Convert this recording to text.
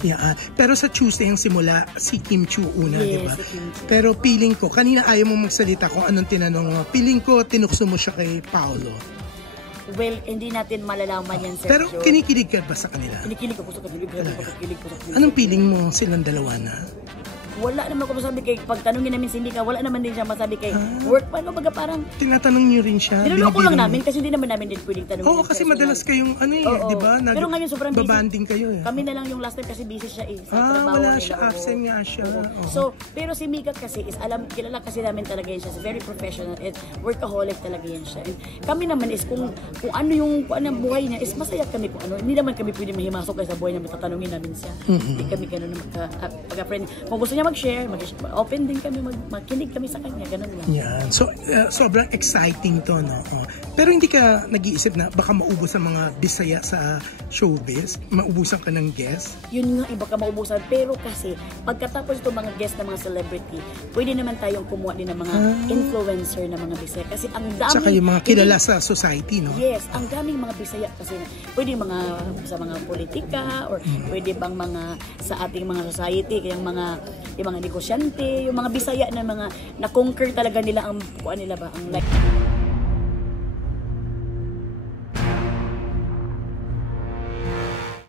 Yeah. Pero sa Tuesday ang simula, si Kim Chiu una, di ba? Si Kim Chiu. Pero feeling ko, kanina ayaw mo magsalita kung anong tinanong mo. Feeling ko, tinukso mo siya kay Paolo. Well, hindi natin malalaman yan, Sergio. Pero kinikilig ka ba sa kanila? Kinikilig ako sa kanila. Kinikilig ko sa kanila. Anong feeling mo silang dalawa na? Wala naman ako masabi kay, pag tanongin namin si Mika, wala naman din siya masabi kay work pa, no? Baga parang, tinatanong niyo rin siya. niloloko lang namin kasi hindi naman namin din pwedeng tanongin. Oo, kasi madalas kayong ano eh, di ba? Pero ngayon sobrang busy. Babanding kayo eh. Kami na lang yung last time kasi busy siya eh. Sa trabaho wala nila. siya, absent nga siya. So, pero si Mika kasi is kilala kasi namin talaga yan siya. Very professional and workaholic talaga yan siya. And kami naman is kung ano yung buhay niya is masaya kami kung ano. Hindi naman kami pwede mahimasok sa buhay namin, tatanungin namin siya. Hindi kami gano'n magka-friend. Kung gusto niya mag-share, open din kami, makinig kami sa kanya, ganun lang. Yan. So, sobrang exciting to, no? Pero hindi ka nag-iisip na baka maubos ang mga Bisaya sa showbiz? Maubusan ka ng guest? Yun nga, iba ka maubusan. Pero kasi, pagkatapos itong mga guest na mga celebrity, pwede naman tayong kumuha din ng mga influencer na mga Bisaya. Kasi ang daming... Tsaka yung mga kilala sa society, no? Yes, ang daming mga Bisaya kasi pwede sa mga politika or pwede bang mga sa ating mga society, yung mga negosyante, yung mga Bisaya na mga na-conquer talaga nila ang kuan nila ba ang like